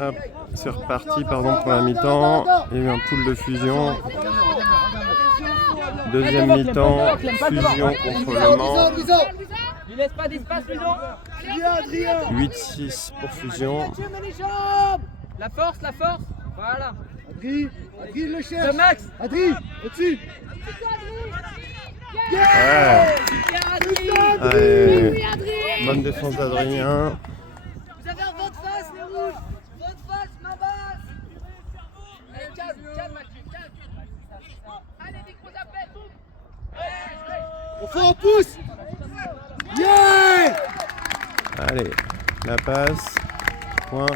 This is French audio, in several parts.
Hop, c'est reparti pardon, pour la mi-temps. Il y a eu un pool de fusion. Deuxième mi-temps, fusion contre Le Mans. Il laisse pas d'espace, Ludo. 8-6 pour fusion. La force, voilà. Adri le cherche. Max. Adri, au-dessus. Ouais. Allez. Bonne défense d'Adrien. Vous avez votre face, les rouges. Votre face, ma basse. Allez, calme, Mathieu, calme. Allez, Nick, vous appelle. On fait un pouce. Yeah. Allez, la passe. Point.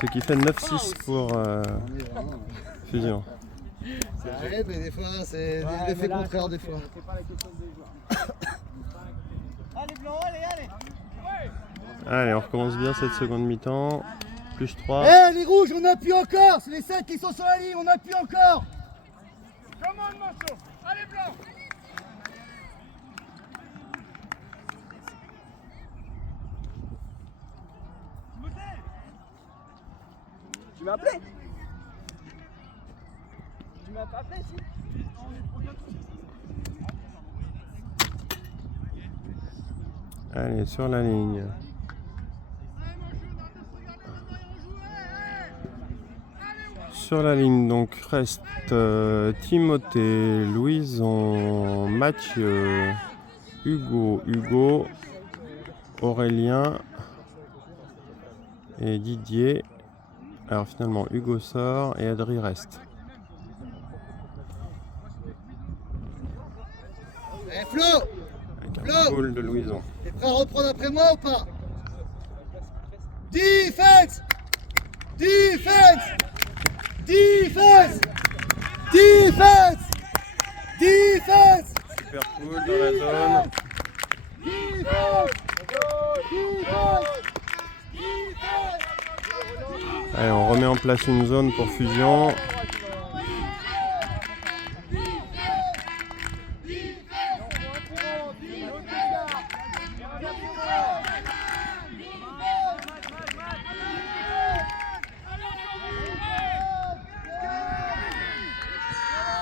Ce qui fait 9-6 pour fusion. Ouais, mais des fois, c'est l'effet contraire des fois. Allez, Blanc, allez. Allez, on recommence bien cette seconde mi-temps. Plus 3. Eh, les rouges, on appuie encore. C'est les 5 qui sont sur la ligne, on appuie encore. Commande, Manchot. Allez, Blanc. Tu m'as appelé? Tu m'as pas appelé, si? Allez, sur la ligne. Sur la ligne, donc reste Timothée, Louison, Mathieu, Hugo, Aurélien et Didier. Alors finalement, Hugo sort et Adri reste. Eh, Flo, Avec un goal de Louison. t'es prêt à reprendre après moi ou pas? Defense. Super cool dans la zone. Allez, on remet en place une zone pour fusion.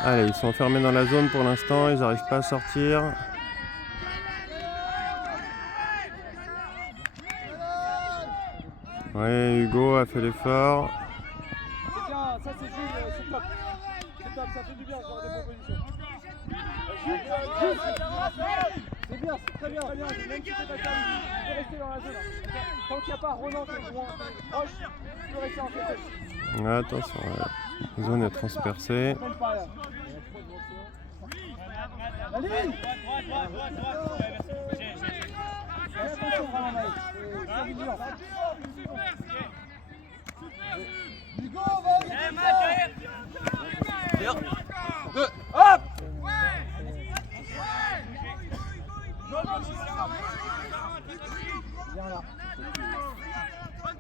Allez, ils sont enfermés dans la zone pour l'instant, ils n'arrivent pas à sortir. Ouais, Hugo a fait l'effort. Tiens, ça c'est Jules, c'est top. C'est top, ça fait du bien, genre des propositions. C'est bien, c'est très bien. Même si c'est pas ça, tu peux rester dans la zone. Tant qu'il n'y a pas Ronan qui est loin, proche, tu peux rester en fait. Attention, la zone est transpercée. Allez! Hop!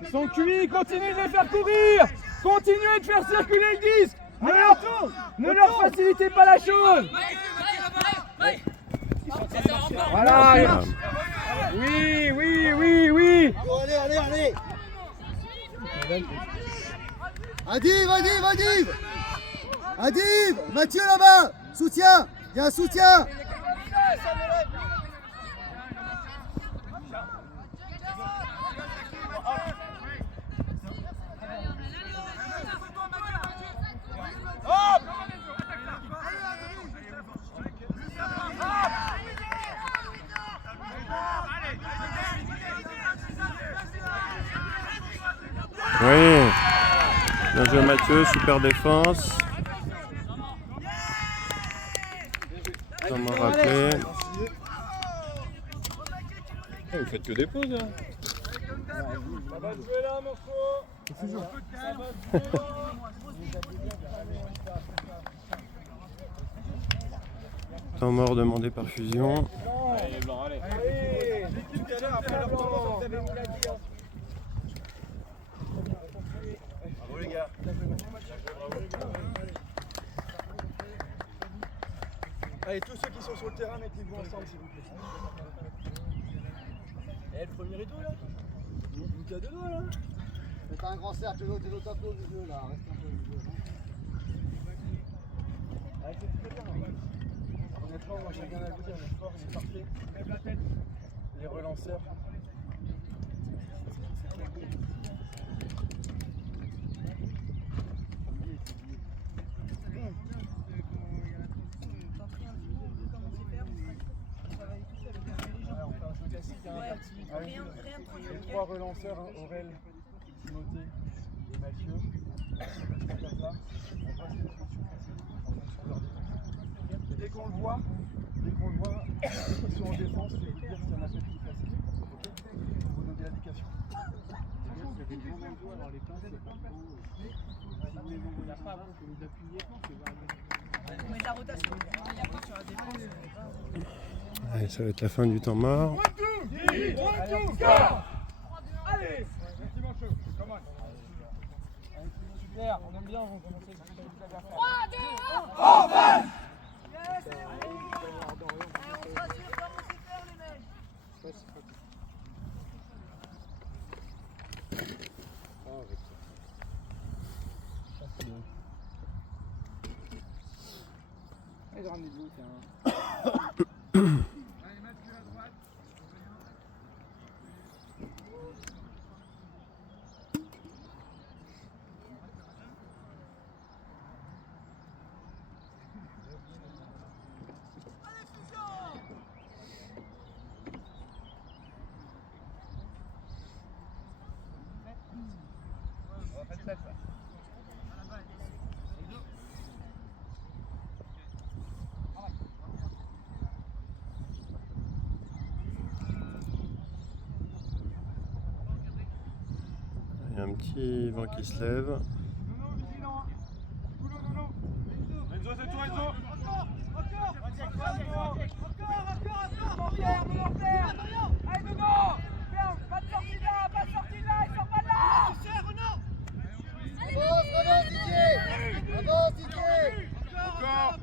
Ils sont cuits, continuez de les faire courir! Continuez de faire circuler le disque! Ne leur facilitez pas la chose! Voilà! Oui! Oh, allez. Adiv, Mathieu là-bas. Soutien. Il y a un soutien. Oui, bien joué Mathieu, super défense. Ça m'a rappelé. Vous faites que des pauses là. Ça va jouer là, Morceau! Temps mort demandé par fusion. Allez, les blancs, allez! Allez! Tout à l'heure, après leur temps, vous avez mis la guille. Bravo les gars! Allez, tous ceux qui sont sur le terrain, mettez-vous ensemble s'il vous plaît. Et le premier rideau là? Vous êtes à deux doigts là? Faites un grand cercle, l'autre et l'autre tableau du jeu là. Reste un peu au milieu. Allez, c'est très bien. Honnêtement, moi j'ai rien à vous dire, le sport il est parfait. Lève la tête. Les relanceurs. Rien de trop dur. 3 relanceurs, hein, Aurel, Timothée et Mathieu. Et dès qu'on le voit, ils sont en défense, je vais vous dire que c'est un appel plus facile. Ok, vous donnez l'indication. Mais de la rotation. Sur la défense. Allez, ça va être la fin du temps mort. Allez, super, on aime bien, on commence à discuter avec la garçon. 3, 2, 1, en face. Yes, c'est bon. On se rassure comme on sait faire les mecs. Allez, je ramène de l'eau, tiens. Allez, Mathieu à droite. Il y a un petit vent qui se lève. Enzo, c'est toi, Enzo. Mon père, mon père. Allez, Dodo. Ferme, pas de sortie là, pas de sortie là, il sort pas de là. Avance, Didier. Avance, Didier. Encore.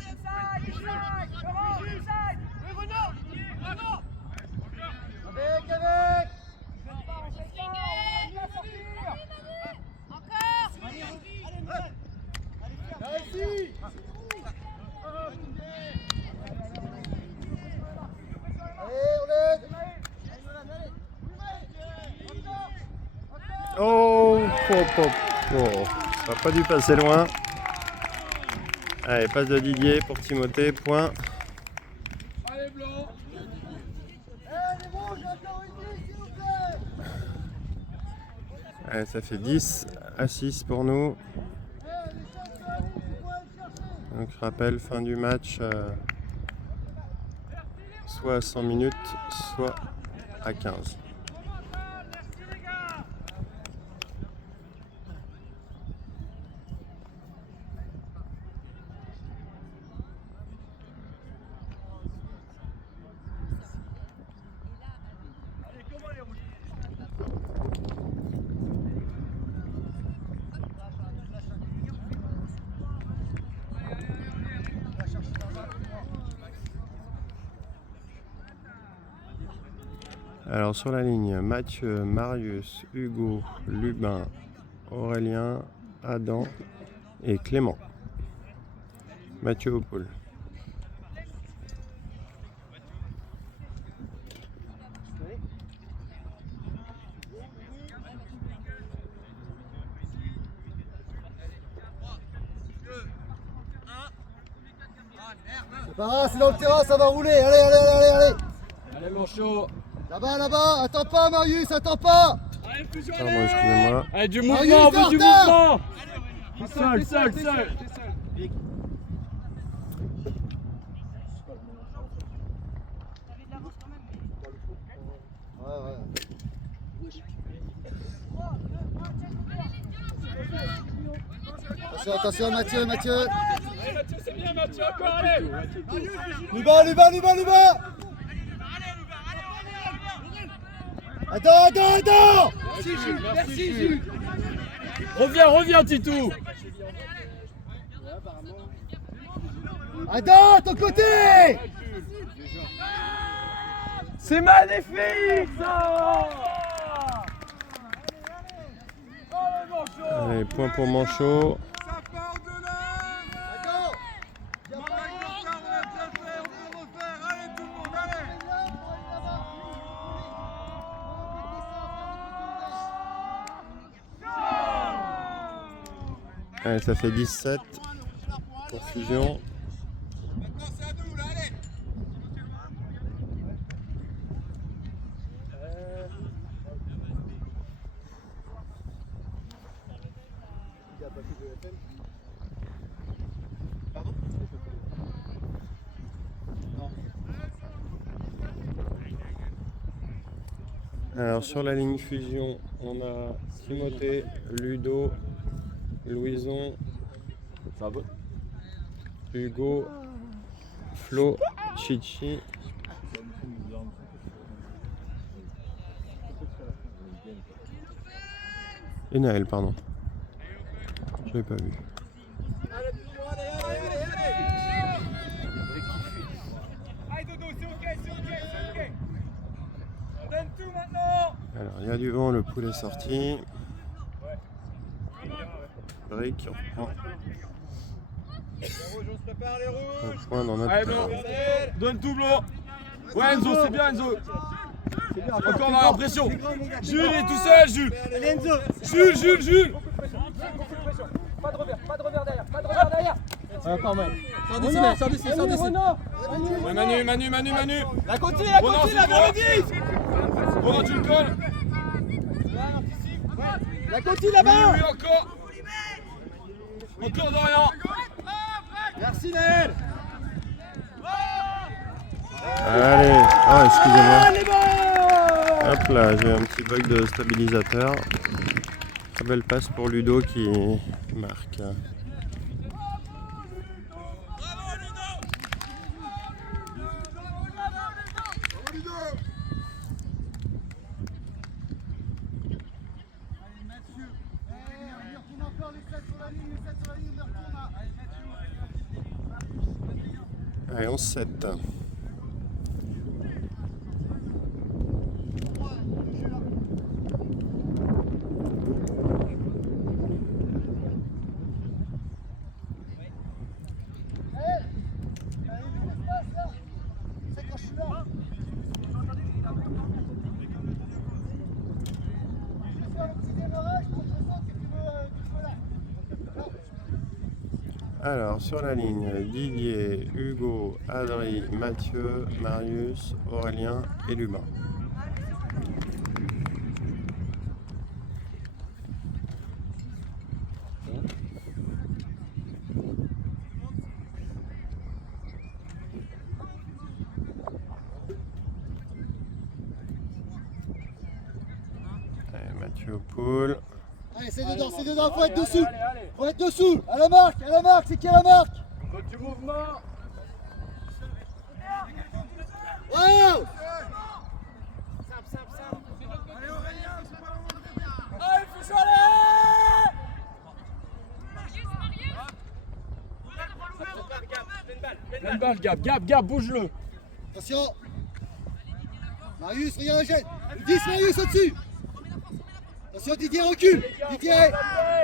Inside, inside. Laurent, inside. Renaud. Avec. Oh, ça n'a pas dû passer loin. Allez, passe de Didier pour Timothée, point. Allez, Blanc. Les rouges, encore une ligne, s'il vous plaît. Allez, ça fait 10 à 6 pour nous. Donc je rappelle, fin du match, soit à 100 minutes, soit à 15. Alors sur la ligne, Mathieu, Marius, Hugo, Lubin, Aurélien, Adam et Clément. Mathieu au pôle. C'est pas grave, c'est dans le terrain, ça va rouler. Allez. Allez, mon chaud. Là-bas, attends pas, Marius, attends pas. Allez, fusion, Pardon, excusez-moi. Allez, du Marius, mouvement, on veut du Martin. mouvement. Seul. Ouais. Attention, Mathieu. Allez, Mathieu, c'est bien, Mathieu, encore, allez. Lubin. Attends. Merci, Jules. Reviens, Titou. Adam, ton côté. C'est magnifique, ça. point pour Manchot. Ça part de là. Marc Gordard, on l'a déjà fait, on peut refaire. Allez tout le monde, allez. Allez, ça fait 17 pour Fusion. Maintenant c'est à nous là, allez. Alors sur la ligne Fusion, on a Timothée, Ludo, Louison, Hugo, Flo, Chichi. Et Naël, pardon. Je l'avais pas vu. Allez Dodo, c'est ok, c'est ok. On donne tout maintenant. Alors il y a du vent, le poulet est sorti. Brick, on reprend. Les rouges, on se prépare les rouges. On point dans notre Allez Blanc, donne tout Blanc. Ouais Enzo, c'est bien Enzo. Encore dans la pression. Jules est tout seul, Jules. Jules. Pas de revers derrière. Quand même. Sans décimer. Ouais, Manu. La continue, Ronan, c'est toi. Ronan, tu le colles. La continue Oui, encore. Encore Dorian. Merci Naël. Allez, oh excusez-moi. Hop là, j'ai un petit bug de stabilisateur. Très belle passe pour Ludo qui marque. Allez, 11-7. Alors, sur la ligne, Didier, Hugo, Adri, Mathieu, Marius, Aurélien et Lubin. Allez, Mathieu au pool. Allez, c'est dedans, faut être dessus. Faut être dessous. À la marque, c'est qui à la marque? Code du mouvement. Wow! Allez, faut chaler. Pleine balle, Gab, bouge-le. Attention. Marius, regarde la gêne. 10 Marius au-dessus. Attention, Didier recule. Didier.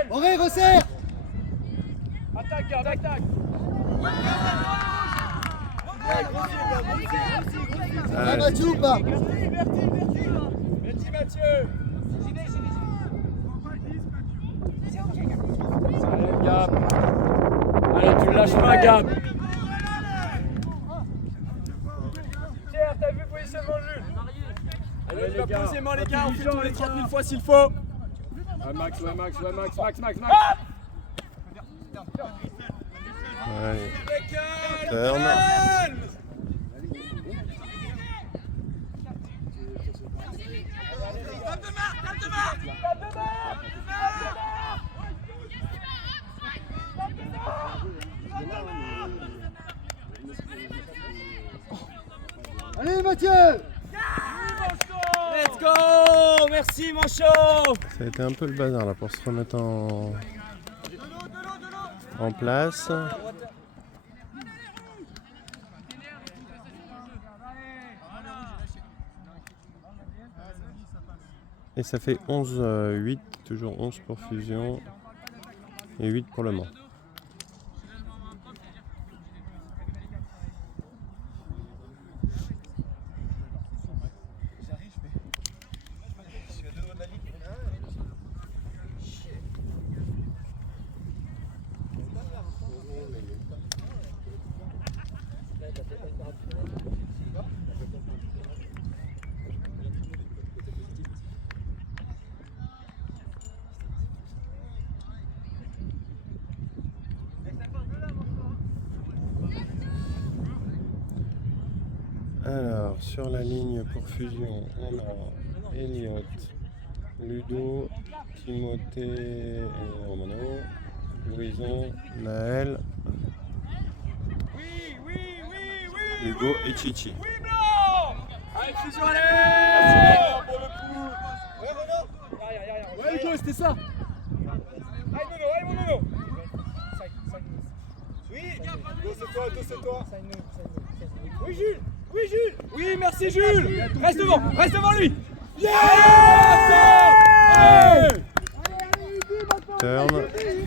Auré, resserre. Attaque, Gab, attaque. Ah, Mathieu ou pas? Merci Mathieu. Allez, Gab. Allez, tu le lâches pas, Gab. Pierre, t'as vu positionnement Jules. Allez, il va posément les gars, on fait tourner 30 000 fois s'il faut. Max. Allez. Turn. Allez, Mathieu. Let's go. Merci Manchot. Ça a été un peu le bazar là pour se remettre en place. Et ça fait 11-8, toujours 11 pour Fusion. Et 8 pour le Mans. Alors, sur la ligne pour fusion, on a Elliot, Ludo, Timothée, Romano, Louison, Naël, Hugo et Chichi. Oui, blanc. Allez, fusion, allez. Pour le coup. Ouais, Hugo, c'était ça. Allez, mon nono. Oui, c'est toi. Oui, Jules. Oui, merci, Jules. Reste devant lui. Yes. Allez. Turn. Allez, paye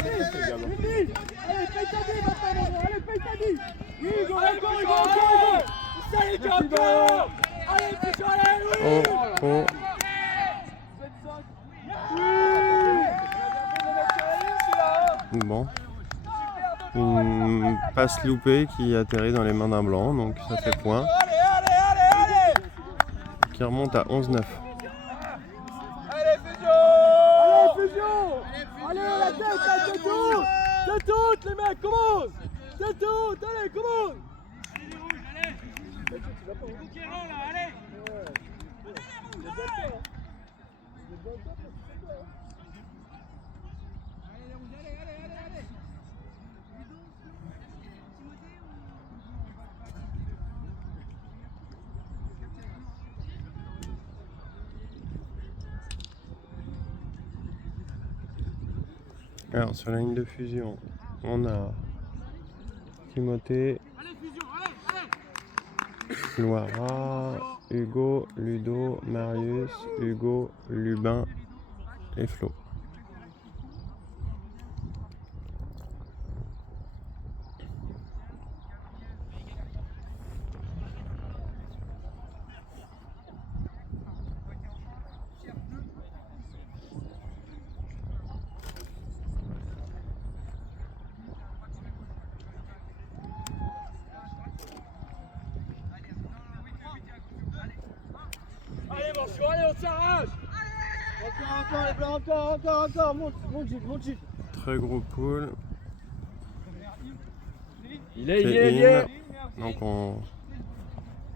ta vie, maintenant, allez, paye ta vie. Oui, Hugo, encore. Ça y est, encore. Allez, fusion, allez, oui. Oh. Bon. Une passe loupée qui atterrit dans les mains d'un blanc, donc ça fait point. Allez. Qui remonte à 11-9. Allez, fusion. Allez, la tête, c'est tout, les mecs, commence. C'est tout, allez, commence. Alors, sur la ligne de fusion, on a Timothée, Loira, Hugo, Ludo, Marius, Hugo, Lubin et Flo. Allez, on s'arrache. Encore, les blancs, encore, monte, Gilles. Très gros pool. Il est. Donc on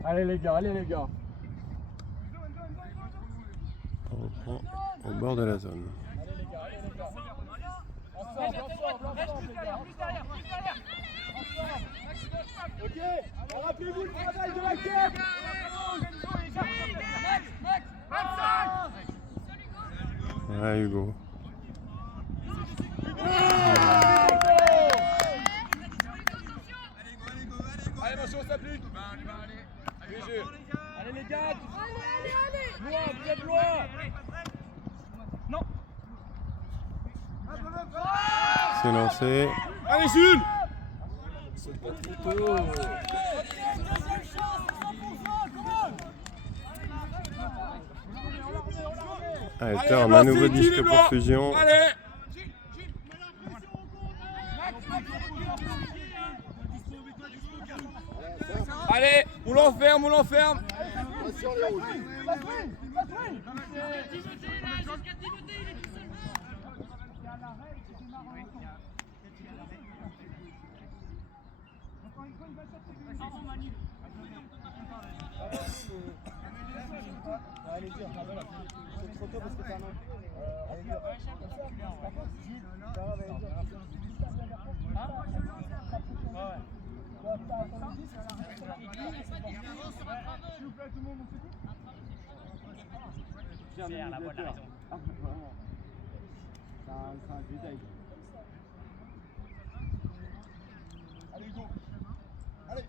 Allez les gars. reprend au bord de la zone. Ok, rappelez-vous le travail de la quête. Ouais, Hugo. Allez, mon on s'applique. Allez les gars. Loin, vous êtes loin. Non. C'est lancé. Allez Jules. Allez, turn, un nouveau disque pour fusion. Allez. Allez, on l'enferme. Sur les rouges. Pierre, la bonne raison. C'est un détail. Allez Hugo. Allez.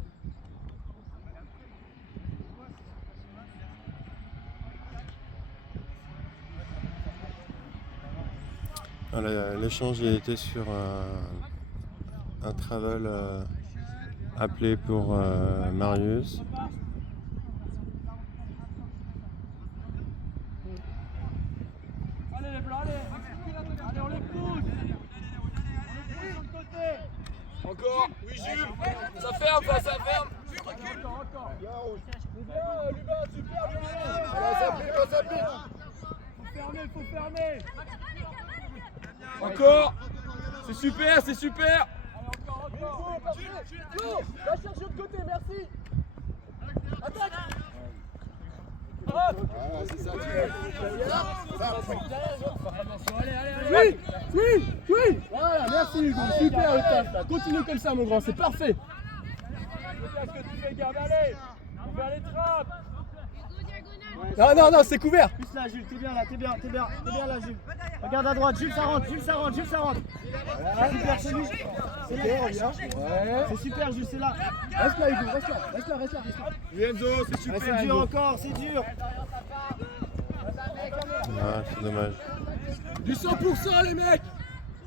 Voilà, l'échange il était sur un travel appelé pour Marius. Allez les blancs, allez, on les pousse. Encore, oui Jules, ça ferme, ça ferme. Encore. Lubin, super, bien. Faut fermer. Encore. C'est super. Encore. Flo, va chercher de côté, merci. Attaque. C'est ça, Oui. Voilà, merci Hugo, super le taf là. Continue comme ça mon grand, c'est parfait. Regarde ce que tu fais, garde, allez. On va les trappes. Non, c'est couvert. Plus là, Jules, t'es bien là, t'es bien là, Jules. Regarde à droite, Jules, ça rentre. Voilà. Super, c'est lui. C'est bon, on vient. Ouais. C'est super, Jules, c'est là. Reste là, Hugo, reste là. Oui Enzo, c'est super. C'est dur encore, c'est dur. Ah, c'est dommage. Du 100% les mecs.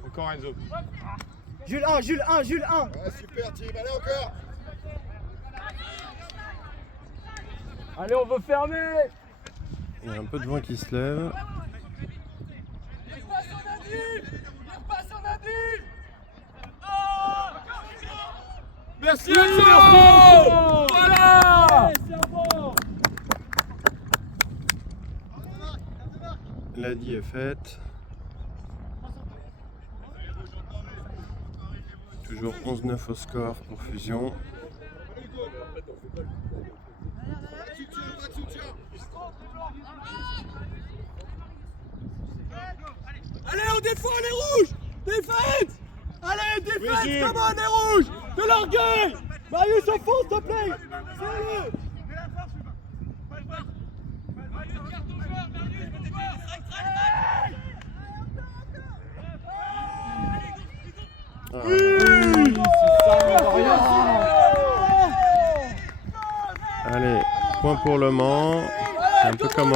Encore Enzo. Jules 1. Ouais, super team, allez encore. Allez, on veut fermer. Il y a un peu de vent qui se lève. Il repasse en Adil. Merci Enzo. Voilà. La die est faite. Toujours 11-9 au score pour Fusion. Allez, on défend les rouges. Défense. Allez, défense, come on les rouges. De l'orgueil. Marius, on fonce, s'il te plaît. Fais-le. Allez, point pour Le Mans. C'est un peu comme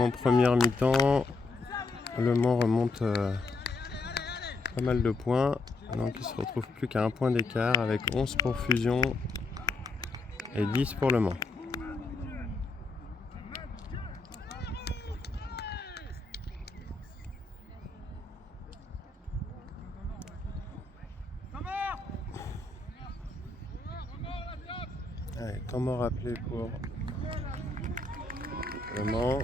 en première mi-temps. Le Mans remonte pas mal de points. Donc il se retrouve plus qu'à un point d'écart avec 11 pour Fusion et 10 pour Le Mans. Allez, temps mort appelé pour Le Mans.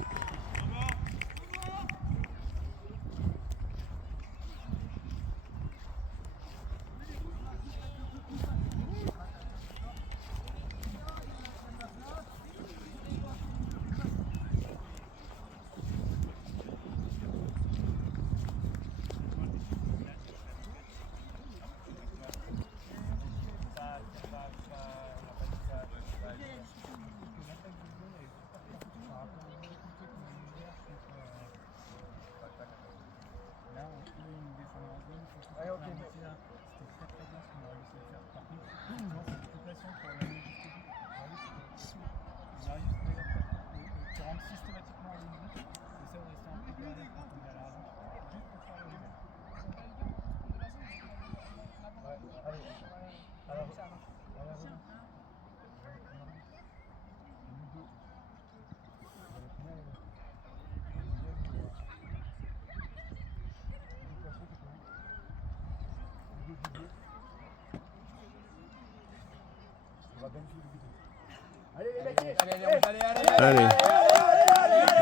Allez,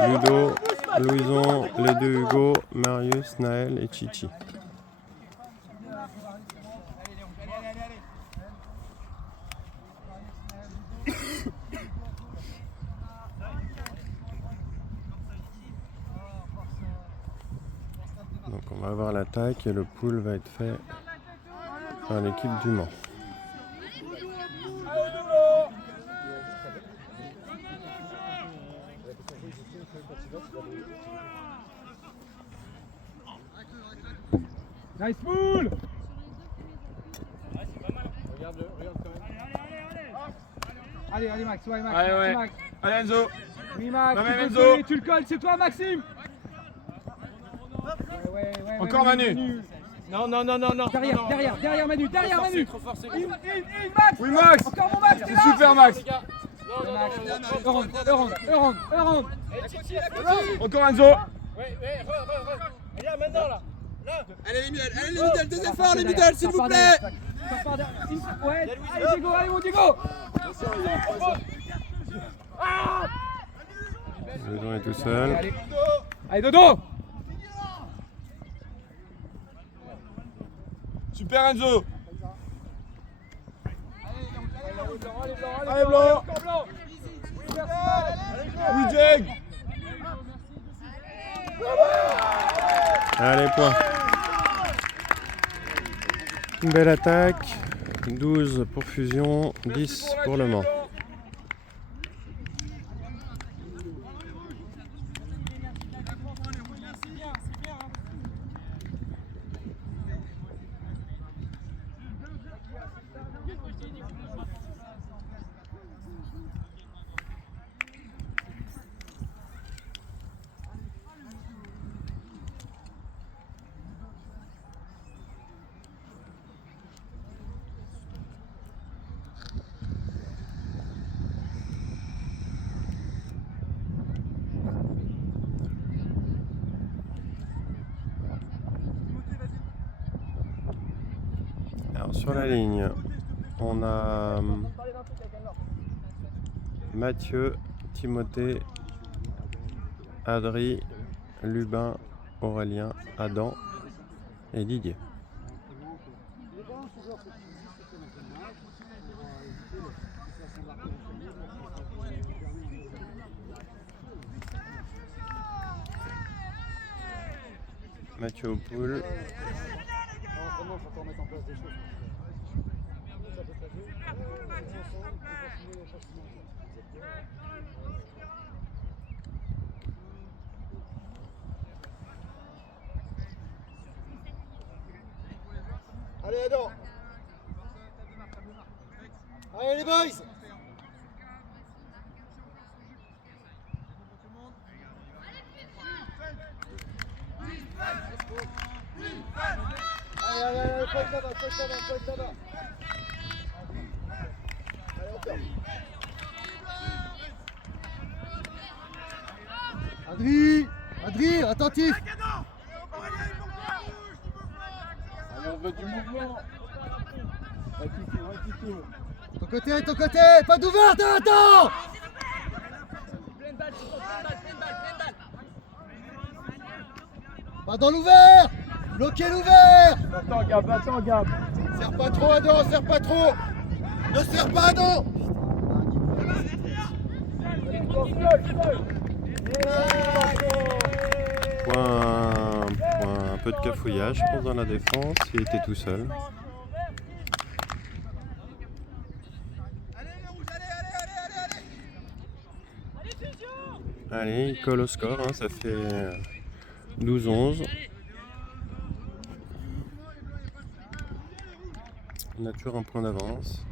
Ludo, Louison, les deux Hugo, Marius, Naël et Chichi. Donc on va avoir l'attaque et le pool va être fait par l'équipe du Mans. Nice pool. Allez Max, ouais Max. Allez, Max. Allez Enzo. Oui Max, tu le colles, c'est toi Maxime. Encore Manu. Non. Derrière Manu, derrière Manu. Trop forcé. Max. Oui Max. Encore mon Max. C'est super Max. Euron. Encore Enzo. Regarde maintenant là. Allez les middle, deux efforts les middle s'il vous plaît. Ouais, allez Diego, allez mon Diego. Louison est tout seul. Allez Dodo. Super Enzo. Allez Blanc. Oui Jeg. Allez, point. Une belle attaque. 12 pour Fusion, 10 pour Le Mans. Alors, sur la ligne, on a Mathieu, Timothée, Adri, Lubin, Aurélien, Adam et Didier. Mathieu au pool. Allez Adam. Allez les boys. Allez, faut être là-bas. Allez, encore. Adri, attentif. Allez, on veut du mouvement. Ton côté, pas d'ouvert, attends. Pleine balle, pleine balle. Pas dans l'ouvert. Bloquez l'ouvert. Attends, Gab. Serre pas trop, Adam, serre pas trop. Ne serre pas, Adam. Point, un peu de cafouillage, je pense, dans la défense. Il était tout seul. Allez, il colle au score, hein, ça fait 12-11. On a toujours un point d'avance.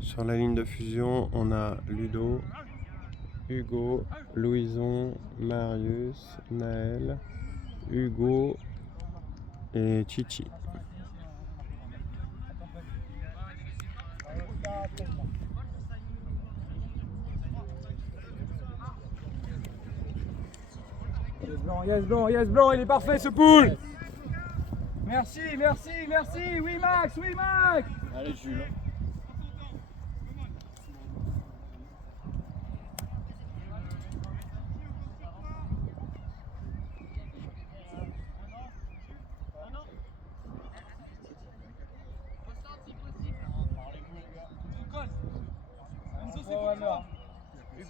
Sur la ligne de fusion, on a Ludo, Hugo, Louison, Marius, Naël, Hugo et Chichi. Yes blanc, il est parfait ce pool. Merci, oui Max. Allez, Jules.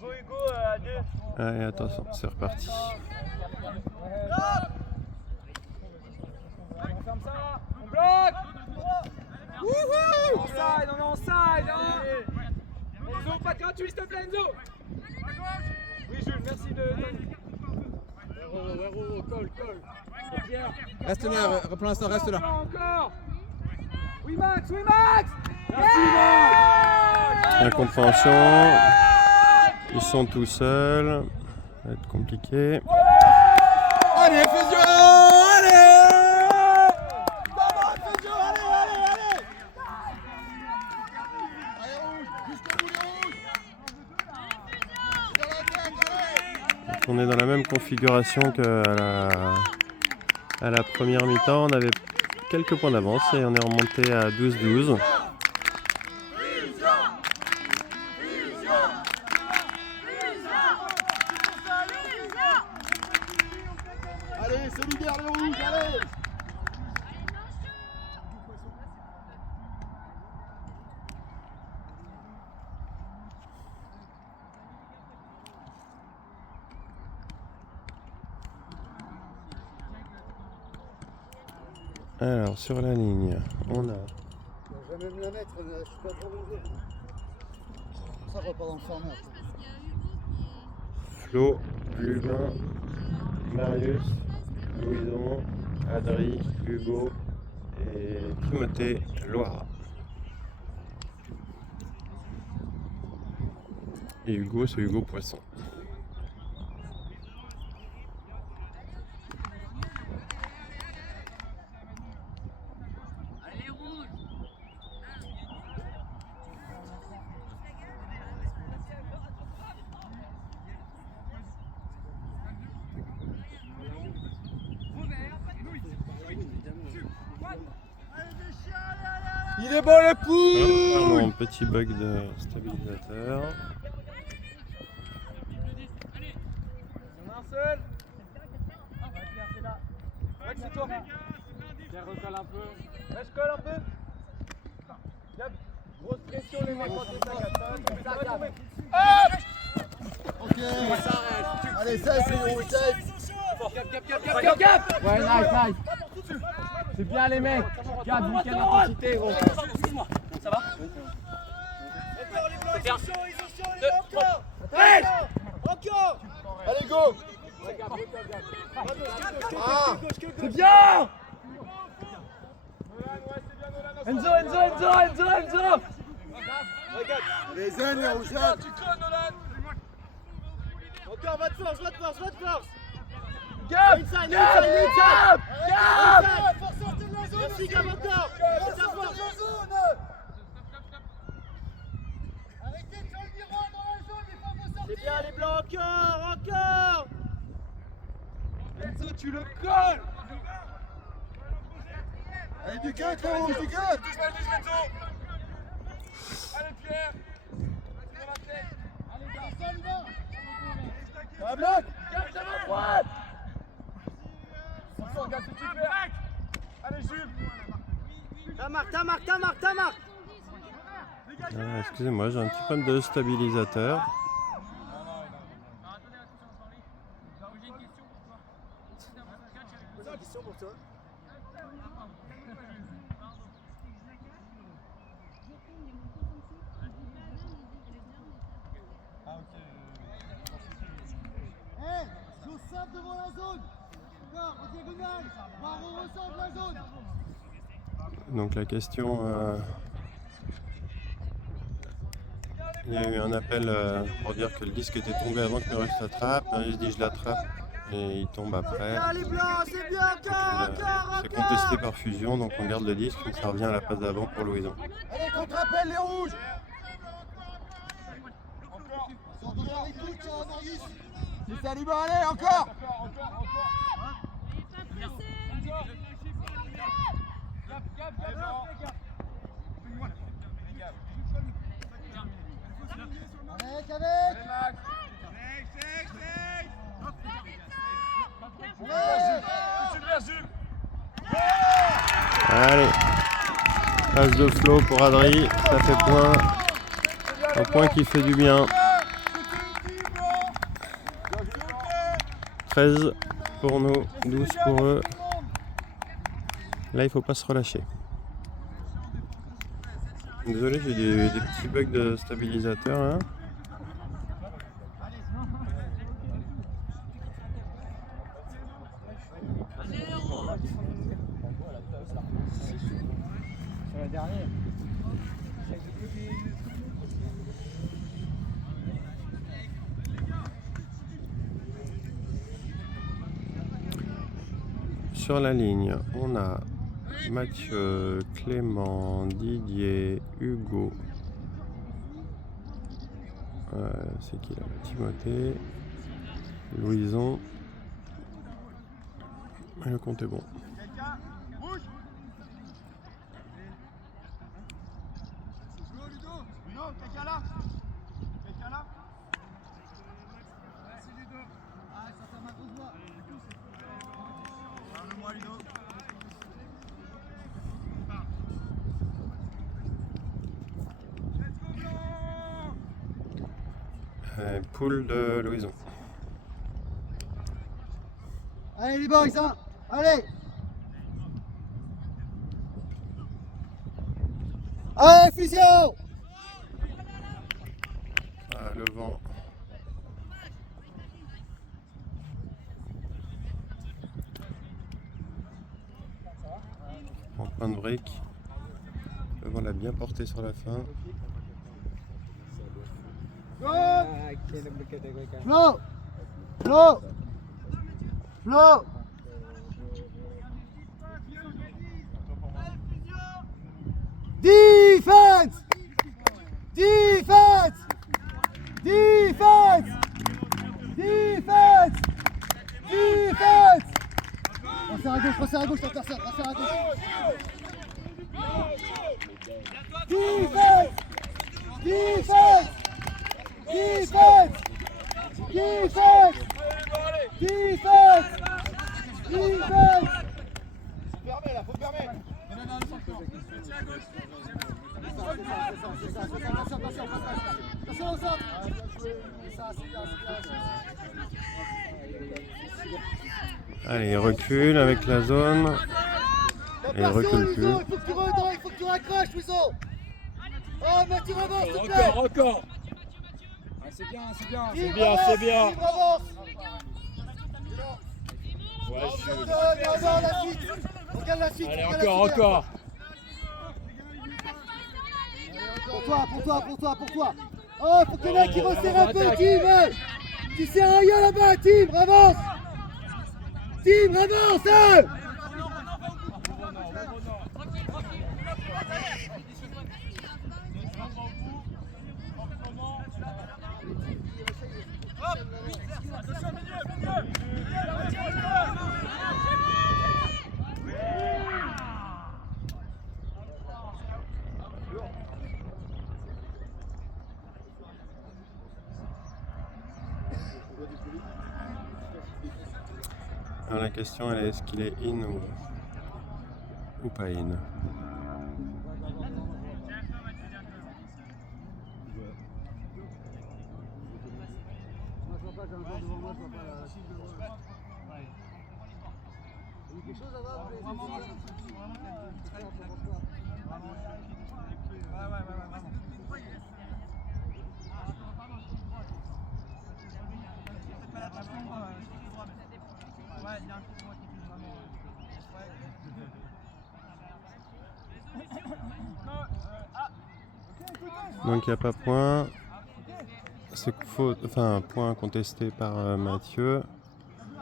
Hugo, à deux. Allez, attention, c'est reparti. On ferme ça, on bloque. Wouhou. gratuit, s'il te plaît, Enzo. Oui, Jules, merci de... Colle. Reste là, pour l'instant, reste là. Encore. Oui, Max. Merci, Max. Incompréhension. Ils sont tout seuls. Ça va être compliqué. Allez, Fusion, allez. On est dans la même configuration qu'à la première mi-temps. On avait quelques points d'avance et on est remonté à 12-12. Allez, solidaire les rouges, allez. Alors sur la ligne, on a Je vais même la mettre, je suis pas trop bon. Ça va pas dans le format. Flo, Lubin, Marius, Louison, Adri, Hugo et Timothée Loire. Et Hugo, c'est Hugo Poisson. Il est bon le coup. Pardon, petit bug de stabilisateur. Marcel. Max, c'est toi. Viens, recolle un peu. Ouais, je colle un peu. Viens. Grosse pression, les mecs, quand ça casse. Ok. Allez, ça c'est rouge, Cap. Ouais, nice. C'est bien les mecs. Cap, nickel l'intensité, gros. Ça va? C'est bien. 2, 3. Encore. Allez, go. C'est bien. Enzo. Les jeunes, les rouges. Encore, va de force. Gap. Inside. Merci, Gab, encore. C'est bien, les blancs, encore. Enzo, tu le colles. Allez, du cut, les rouges, du cut. Allez, Pierre. Un bloc. Gap, ça va droite. Regarde ce que tu fais. Allez, Jules. Ta marque. Excusez-moi, j'ai un petit problème de stabilisateur. Question pour toi. Joue simple devant la zone. Encore, en diagonale. Barreau ressort de la zone. Donc la question, il y a eu un appel pour dire que le disque était tombé avant que Marius l'attrape. Marius dit je l'attrape et il tombe après. Les blancs, c'est bien, encore. C'est contesté par Fusion, donc on garde le disque, donc ça revient à la passe d'avant pour Louison. Allez, contre-appel les rouges. Sans donner les coups, tiens, Marius. C'est ça, Lubin, allez, encore. Allez, passe de Flo pour Adri, ça fait point. Un point qui fait du bien. 13 pour nous, 12 pour eux. Là, il faut pas se relâcher. Désolé, j'ai des petits bugs de stabilisateur. Hein. dernier. Sur la ligne, on a Mathieu, Clément, Didier, Hugo. C'est qui là? Timothée, Louison. Et le compte est bon. Poule de Louison. Allez les boys, hein. Allez. Allez, fusion. Ah, le vent. En point de brique. Le vent l'a bien porté sur la fin. Flo. Flo. Flo. Defense. Defense. Defense. Defense. Defense. Resserre à gauche, ta personne, resserre à gauche. Defense. Defense. Defense. Defense. Defense. Defense. Fermez là, faut fermer. Attention au centre. Allez, il recule avec la zone. Et il recule plus. Il faut que tu redonnes, il faut que tu raccroches, Louison. Oh, mais tu revances, s'il te plaît. Encore. Ah, c'est bien, c'est bien. C'est bien, c'est bien. Ouais, je suis... Non, la suite. Regarde la suite. Allez, encore. Pour toi. Oh, faut qu'il y en ait qui resserrent un peu, Tim. Tu sers à rien là-bas, Tim. Avance. Tim, avance. Alors la question elle est est-ce qu'il est in ou pas in? Donc il n'y a pas point. C'est faute, enfin point contesté par Mathieu.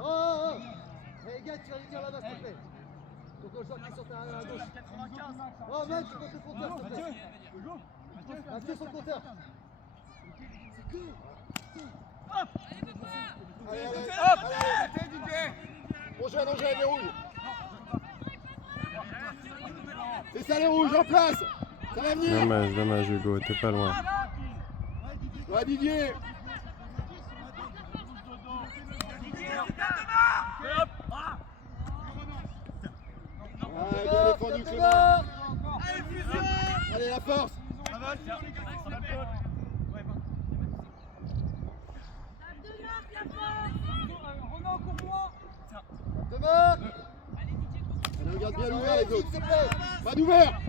Oh, les gars, tu vas lui dire là-bas, s'il te plaît. Donc on joue qui sont à gauche. Oh, même sur le compteur, s'il te plaît. Mathieu sur le compteur. Allez, hop. On gêne, les rouges. C'est ça les rouges, en place. Ça va venir. Dommage Hugo, t'es pas loin. Ouais, Didier. Bien défendu, Clément. Allez, la force. Allez, regarde bien l'ouvert, les autres. Pas d'ouvert.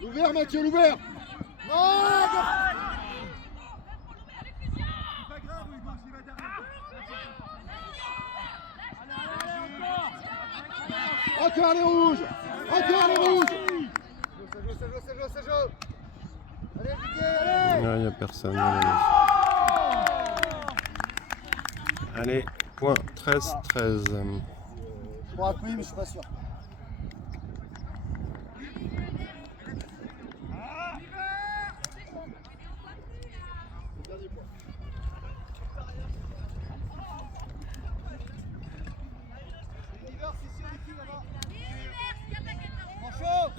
L'ouvert, Mathieu, l'ouvert. Non. Encore les rouges. Encore les rouges. Il n'y a personne. Allez, point 13-13. Je crois que oui, mais je suis pas sûr.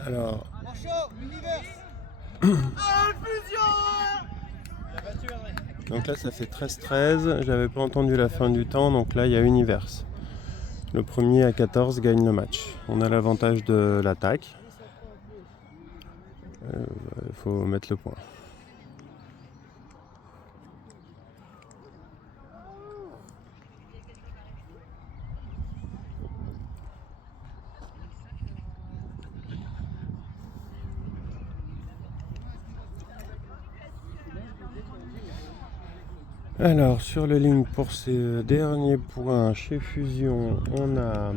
Alors, donc là ça fait 13-13, j'avais pas entendu la fin du temps, donc là il y a Universe. Le premier à 14 gagne le match. On a l'avantage de l'attaque. Il faut mettre le point. Alors sur le ligne pour ces derniers points chez Fusion, on a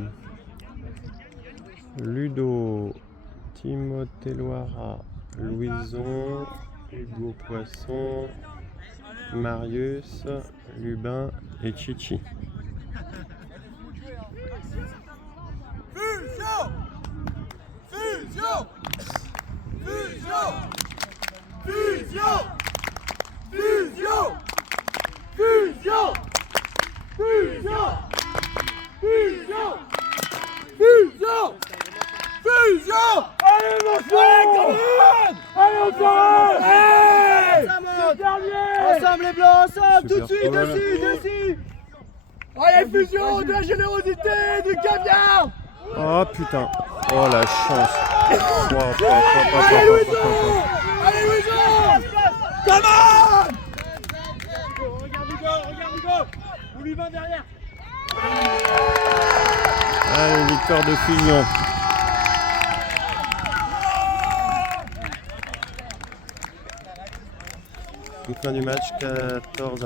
Ludo, Timothée Loira, Louison, Hugo Poisson, Marius, Lubin et Chichi. Fusion. Fusion. Fusion. Fusion. Fusion. Fusion. Fusion. Fusion. Fusion. Fusion. Allez mon frère. Allez on s'arrête. Hey. Ensemble les blancs, ensemble, tout de Super suite, pas mal. dessus. Allez, Fusion, de la générosité, du caviar. Oh putain, oh la chance. Allez Louison. Allez Louison. Come on. Regarde Hugo. On lui va derrière. Allez, victoire de Fusion. Fin du match 14-13.